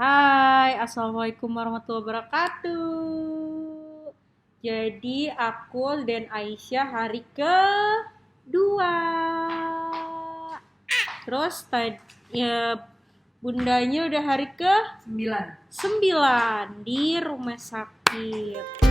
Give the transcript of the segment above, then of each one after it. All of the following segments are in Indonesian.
Hai, Assalamualaikum warahmatullahi wabarakatuh. Jadi aku dan Aisyah hari kedua. Terus tadi ya, bundanya udah hari ke 9 di rumah sakit.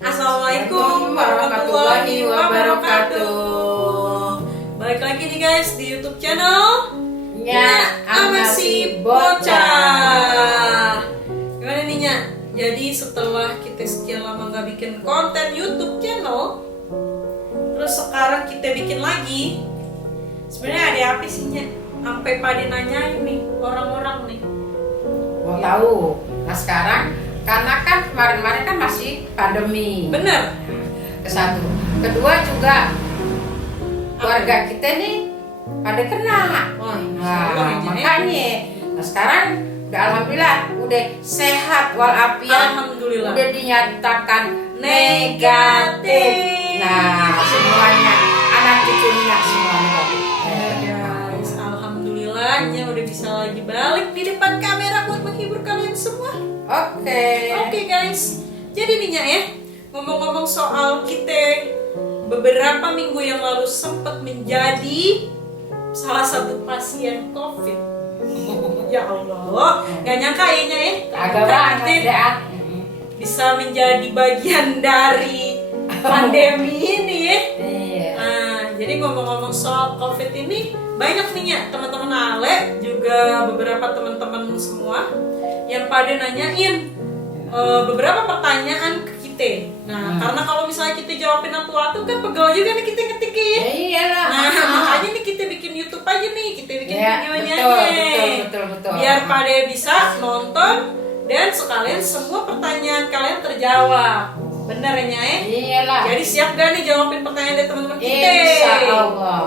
Assalamualaikum warahmatullahi wabarakatuh. Balik lagi nih guys di YouTube channel Nya sama si Bocah. Gimana nih Nya? Jadi setelah kita sekian lama nggak bikin konten YouTube channel, terus sekarang kita bikin lagi. Sebenarnya ada apa sih Nya? Sampai pada nanyain nih orang-orang nih. Mau tahu? Nah sekarang karena kan kemarin-kemarin kan masih pandemi. Bener? Ke satu, kedua juga keluarga kita nih pada kena. Wah, insya Allah ya, Jen, ya. Makanya, nah sekarang udah alhamdulillah udah sehat walafiat. Alhamdulillah. Udah dinyatakan Negatif. Nah semuanya anak cucunya semua negatif. Guys, alhamdulillahnya udah bisa lagi balik di depan kamera buat menghibur kalian semua. Oke guys, jadi nih Nya ya, ngomong-ngomong soal kita beberapa minggu yang lalu sempat menjadi salah satu pasien COVID. Ya Allah, gak nyangka ya Nya ya, Agak banget kita dah. bisa menjadi bagian dari pandemi ini ya. Iya. Nah, jadi ngomong-ngomong soal COVID ini banyak nih ya teman-teman Ale juga beberapa teman-teman semua yang pada nanyain beberapa pertanyaan ke kita. Nah, karena kalau misalnya kita jawabin atu-atu kan pegel juga nih kita ngetik ya. Ya iyalah. Nah, makanya nih kita bikin YouTube aja nih, kita bikin Ya, videonya betul. biar pada bisa nonton dan sekalian semua pertanyaan kalian terjawab. Bener ya Nya ya? Iyalah. Jadi siap gak nih jawabin pertanyaan dari teman-teman kita? Insya Allah.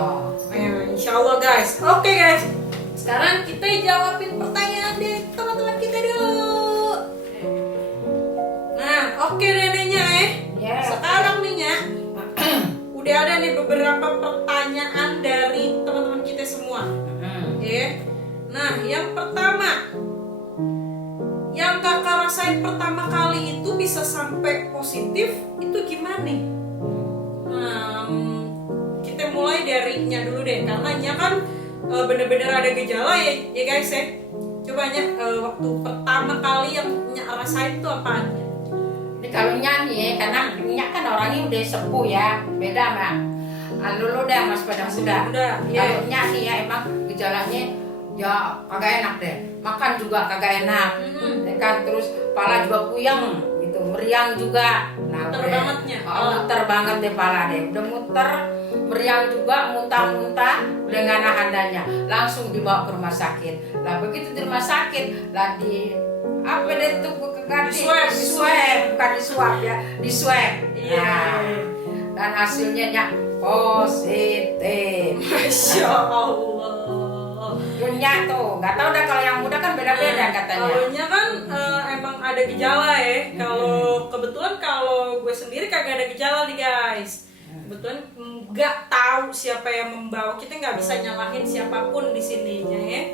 Insya Allah guys. Oke guys. Sekarang kita jawabin pertanyaan dari teman-teman kita dulu. Nah, oke neneknya Ya. Sekarang nih Nya, udah ada nih beberapa pertanyaan dari teman-teman kita semua. Nah, yang pertama, yang kakak rasain pertama kali itu bisa sampai positif itu gimana? Nah, kita mulai dari Nya dulu deh, karena Nya kan bener-bener ada gejala ya guys ya. Coba Nya, waktu pertama kali yang Nya rasain itu apaan? Ini kalau nyanyi karena Nyak kan orangnya udah sepuh ya, beda sama lu dah mas pada muda. Iya. Kalau nyanyi ya emang gejalanya ya kagak enak deh, makan juga kagak enak, ya kan, terus kepala juga puyeng gitu, meriang juga. Nah, Muter udah- banget, Nya. muter banget deh pala deh, udah muter, meriang juga, muntah-muntah, udah nggak nahan danya, langsung dibawa ke rumah sakit. Lah begitu di rumah sakit, lah di apa deh tuh Di swab. bukan di swab ya, di swab. Iya. Nah, dan hasilnya Nyak positif. Masya Allah. Dunia tuh, nggak tahu dah kalau yang muda kan beda-beda katanya. Kalau Nya kan emang ada gejala ya. Kalau kebetulan kalau gue sendiri kagak ada gejala nih guys. Kebetulan nggak tahu siapa yang membawa. Kita nggak bisa nyalahin siapapun di sininya ya.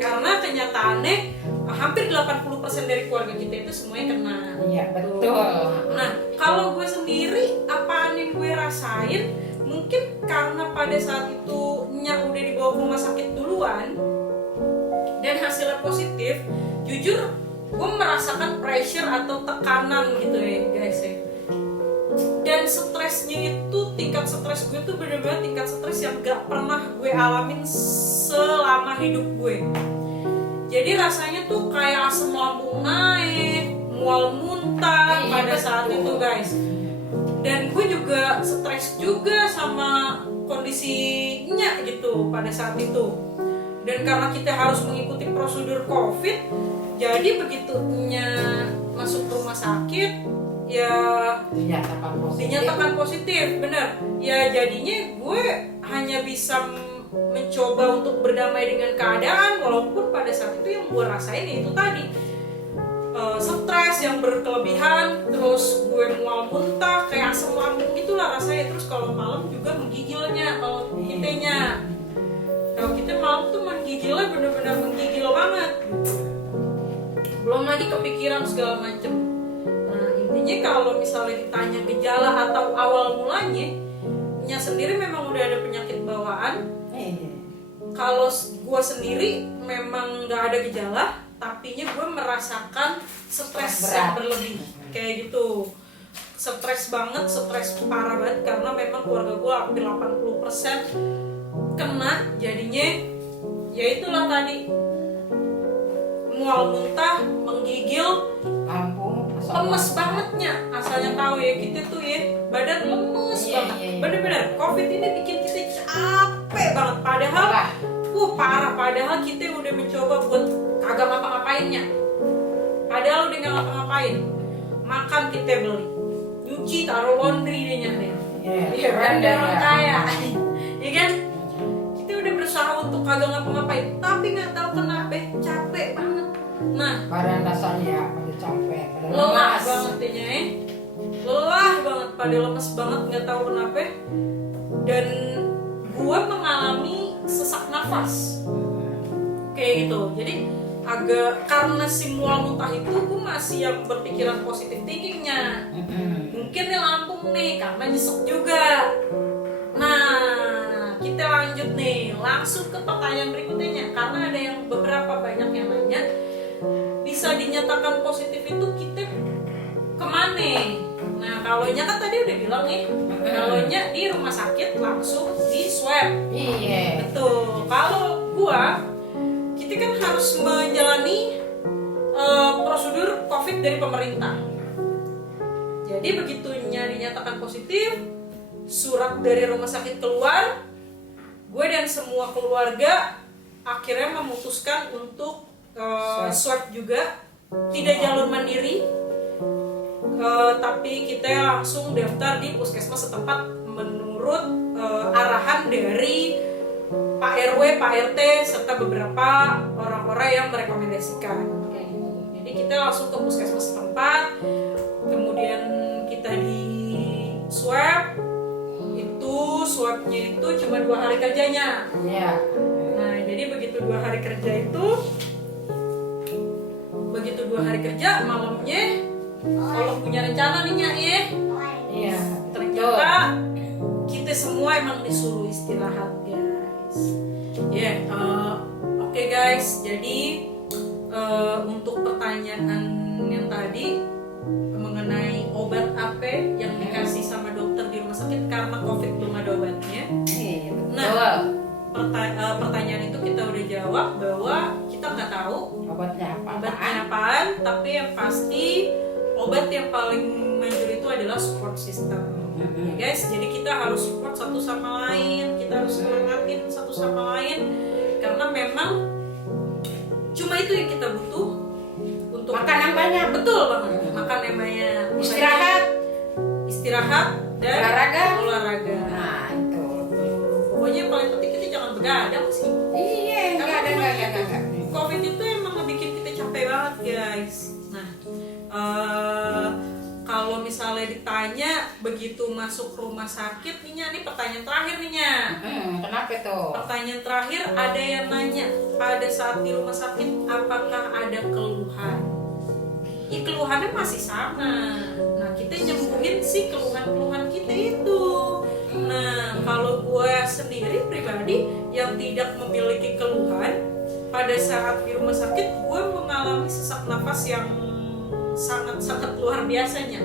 Karena kenyataannya hampir 80% dari keluarga kita itu semuanya kena. Iya betul. Nah, kalau gue sendiri apaan yang gue rasain, mungkin karena pada saat itu Nya udah dibawa ke rumah sakit duluan dan hasilnya positif, jujur gue merasakan pressure atau tekanan gitu ya guys ya. Dan stresnya itu, tingkat stres gue tuh bener-bener tingkat stres yang gak pernah gue alamin selama hidup gue. Jadi rasanya tuh kayak asam lambung naik, mual muntah pada saat itu guys. Dan gue juga stres juga sama kondisinya gitu pada saat itu. Dan karena kita harus mengikuti prosedur COVID, jadi begitu Nya masuk rumah sakit, ya dinyatakan positif, bener. Ya jadinya gue hanya bisa mencoba untuk berdamai dengan keadaan, walaupun pada saat itu yang gue rasain itu tadi stres yang berkelebihan, terus gue mual muntah kayak asam lambung gitulah rasanya. Terus kalau malam juga menggigilnya kalau kitanya. Kalau kita malam tuh menggigilnya bener-bener menggigil banget. Belum lagi kepikiran segala macem. Nah intinya kalau misalnya ditanya gejala atau awal mulanya, nya sendiri memang udah ada penyakit bawaan. Kalau gue sendiri memang nggak ada gejala, tapinya gue merasakan stres yang berlebih kayak gitu. Stres banget, stres parah banget karena memang keluarga gue hampir 80% kena. Jadinya ya itulah tadi, mual muntah, menggigil, lemes bangetnya. Asalnya tahu ya kita tuh ya badan lemes banget. Bener-bener COVID ini bikin kita capek banget. Padahal parah. Padahal kita udah mencoba buat kagak ngapa-ngapainnya. Padahal udah nggak ngapa-ngapain. Makan kita beli, nyuci taruh laundry deh nyatanya. Iya kan, orang kaya. Iya kan? Kita udah berusaha untuk kagak ngapa-ngapain, tapi nggak tahu kenapa capek banget. Nah, badan rasanya pada capek, lelah banget ya, lelah banget, pada lemes banget nggak tahu kenapa. Dan gua mengalami sesak nafas kayak gitu. Jadi agak karena si mual muntah itu gue masih yang berpikiran positif thinkingnya. Mungkin nih lambung nih karena nyesek juga. Nah kita lanjut nih langsung ke pertanyaan berikutnya, karena ada yang banyak yang nanya bisa dinyatakan positif itu kita kemana? Nah kalau nya kan tadi udah bilang nih, kalau nya di rumah sakit langsung di swab. Iya. Betul. Kalau gua, kita kan harus menjalani prosedur COVID dari pemerintah. Jadi begitunya dinyatakan positif, surat dari rumah sakit keluar, gue dan semua keluarga akhirnya memutuskan untuk swab juga, tidak jalur mandiri, tapi kita langsung daftar di puskesmas setempat menurut arahan dari Pak RW, Pak RT, serta beberapa orang-orang yang merekomendasikan. Jadi kita langsung ke puskesmas setempat, kemudian kita di swab. Itu swabnya itu cuma 2 hari kerjanya. Nah jadi begitu 2 hari kerja itu, begitu 2 hari kerja malamnya, kalau punya rencana nih ya, ternyata kita semua emang disuruh istirahat guys. Oke guys, jadi untuk pertanyaan yang tadi mengenai obat apa yang dikasih sama dokter di rumah sakit karena COVID belum ada obatnya. Nah, pertanyaan itu kita udah jawab bahwa kita nggak tahu obatnya apaan, tapi yang pasti obat yang paling manjur itu adalah support system. Ya guys, jadi kita harus support satu sama lain, kita harus semangatin satu sama lain, karena memang cuma itu yang kita butuh untuk makan yang banyak. Betul banget, makan yang banyak, istirahat dan olahraga. Nah itu pokoknya yang paling penting kita jangan begadang sih. Iya, enggak. COVID itu emang ngebikin kita capek banget guys. Nah kalau misalnya ditanya begitu masuk rumah sakit nih pertanyaan terakhir nih kenapa tuh? Pertanyaan terakhir, ada yang nanya pada saat di rumah sakit apakah ada keluhan? Keluhannya masih sama. Nah kita nyembuhin sih keluhan-keluhan kita itu. Nah kalau gue sendiri pribadi yang tidak memiliki keluhan, pada saat di rumah sakit gue mengalami sesak nafas yang sangat-sangat luar biasanya.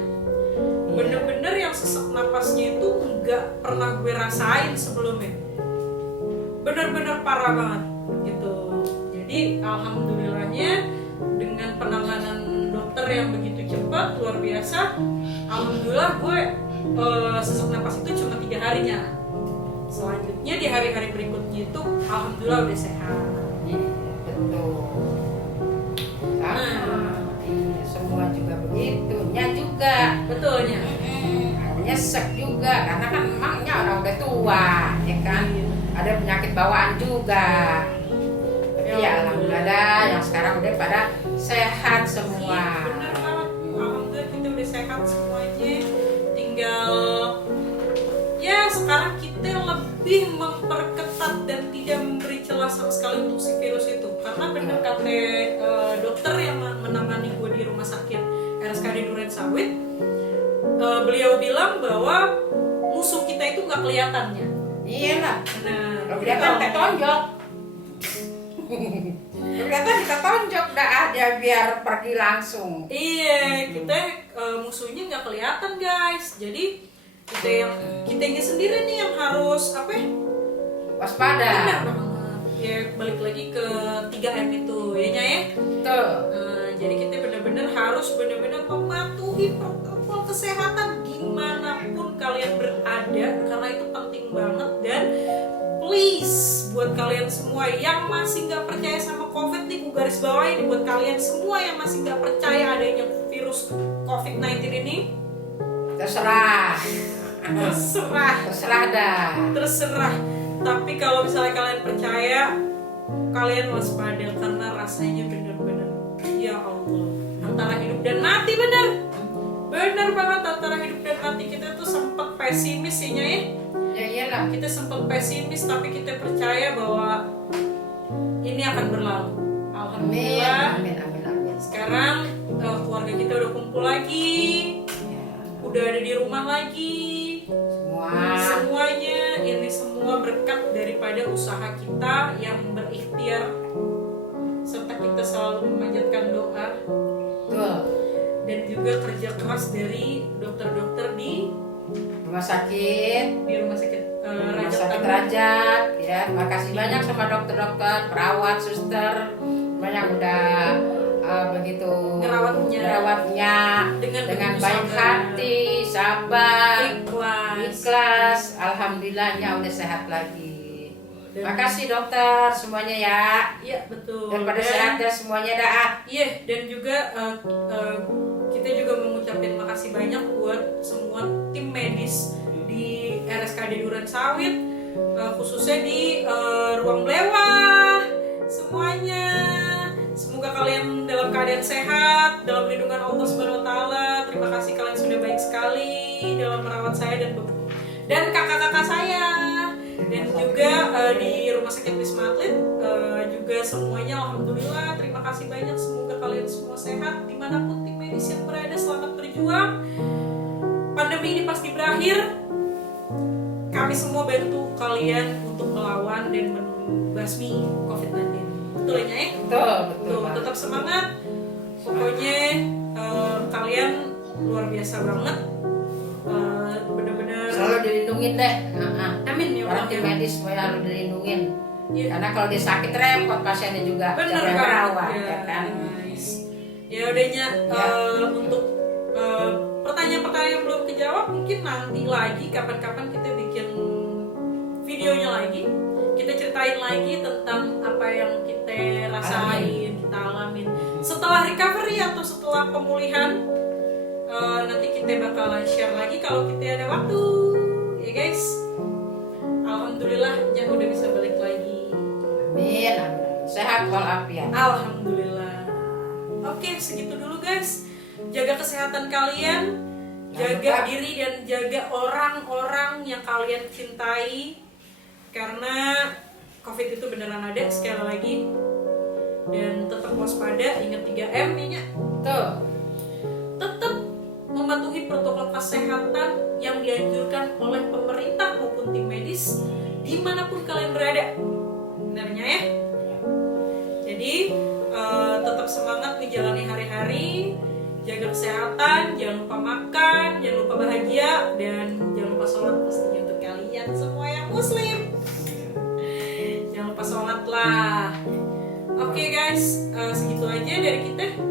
Bener-bener yang sesak nafasnya itu nggak pernah gue rasain sebelumnya. Bener-bener parah banget gitu. Jadi alhamdulillahnya dengan penanganan dokter yang begitu cepat, luar biasa, alhamdulillah gue sesak nafas itu cuma 3 harinya. Selanjutnya di hari-hari berikutnya itu alhamdulillah udah sehat. Betul. Semua juga begitu. Nya juga juga. betulnya. Nyesek juga karena kan emangnya orang udah tua, ya kan. Ada penyakit bawaan juga. Tapi ya alhamdulillah yang sekarang udah pada sehat semua. Bener banget. Alhamdulillah kita udah sehat semuanya. Tinggal ya sekarang kita lebih memperketat dan tidak memberi celah sama sekali untuk si virus itu. Karena bener kata dokter yang menangani gue di rumah sakit RSKD Durensawit, beliau bilang bahwa musuh kita itu nggak kelihatannya. Iyalah. Nah, Kalau kelihatan kita tonjok. Kelihatan kita tonjok dah ada biar pergi langsung. iya, kita musuhnya nggak kelihatan guys. Jadi kitanya sendiri nih yang harus apa? Waspada. Benar banget. Ya balik lagi ke 3M itu, ya Nya ya. Tuh. Jadi kita benar-benar harus benar-benar mematuhi protokol kesehatan dimanapun kalian berada, karena itu penting banget. Dan please buat kalian semua yang masih nggak percaya sama COVID nih, gue garis bawahi nih buat kalian semua yang masih nggak percaya adanya virus COVID-19 ini, Terserah. Terserah dah. terserah. Tapi kalau misalnya kalian percaya, kalian waspada karena rasanya bener-bener ya Allah, antara hidup dan mati. Bener banget, antara hidup dan mati. Kita tuh sempat pesimis ya Nya ya. Ya iyalah. Kita sempat pesimis tapi kita percaya bahwa ini akan berlalu. Alhamdulillah. Amin. Sekarang keluarga kita udah kumpul lagi, Ya, udah ada di rumah lagi. Semuanya ini semua berkat daripada usaha kita yang berikhtiar, serta kita selalu memanjatkan doa. Tuh. Dan juga kerja keras dari dokter-dokter di Rumah sakit rumah sakit Rumah Raja sakit Tangerang. Rajak, ya. Terima kasih banyak sama dokter-dokter, perawat, suster, banyak udah begitu ngerawatnya dengan baik hati, sabar, ikhlas. Alhamdulillahnya udah sehat lagi. Terima kasih dokter semuanya ya. Iya betul. Daripada sehat dan semuanya dah. Iya, dan juga kita juga mengucapkan makasih banyak buat semua tim medis di RSKD Durensawit, khususnya di ruang belewah semuanya. Semoga kalian dalam keadaan sehat, dalam lindungan Allah Subhanahu wa taala. Terima kasih kalian sudah baik sekali dalam merawat saya dan kakak-kakak saya. Dan juga di Rumah Sakit Wisma Atlet juga semuanya alhamdulillah terima kasih banyak. Semoga kalian semua sehat dimanapun tim medis yang berada. Selamat berjuang. Pandemi ini pasti berakhir. Kami semua bantu kalian untuk melawan dan membasmi COVID-19. Betul ya Nyai? Betul. Tetap semangat. Pokoknya kalian luar biasa banget. Bener-bener Selalu dilindungin deh. amin ya Orang Allah. tim medis semuanya harus dilindungin. Iya. Karena kalau dia sakit repot pasiennya juga. Bener Siapa yang banget, merawat, ya kan? guys. Ya udahnya untuk pertanyaan-pertanyaan yang belum kejawab mungkin nanti lagi kapan-kapan kita bikin videonya lagi. Kita ceritain lagi tentang apa yang kita rasain, kita alamin setelah recovery atau setelah pemulihan. Nanti kita bakalan share lagi kalau kita ada waktu, ya guys. Alhamdulillah ya udah bisa balik lagi. Amin. Sehat walafiat. Alhamdulillah. Oke, segitu dulu guys. Jaga kesehatan kalian, jaga diri dan jaga orang-orang yang kalian cintai. Karena COVID itu beneran ada sekali lagi. Dan tetap waspada, ingat 3M nya. Tuh. Tetap mematuhi protokol kesehatan yang dianjurkan oleh pemerintah maupun tim medis dimanapun kalian berada. Benarnya ya. Jadi tetap semangat menjalani hari-hari, jaga kesehatan, jangan lupa makan, jangan lupa bahagia, dan jangan lupa sholat pastinya untuk kalian semua yang muslim. Jangan lupa sholat lah. Oke guys, segitu aja dari kita.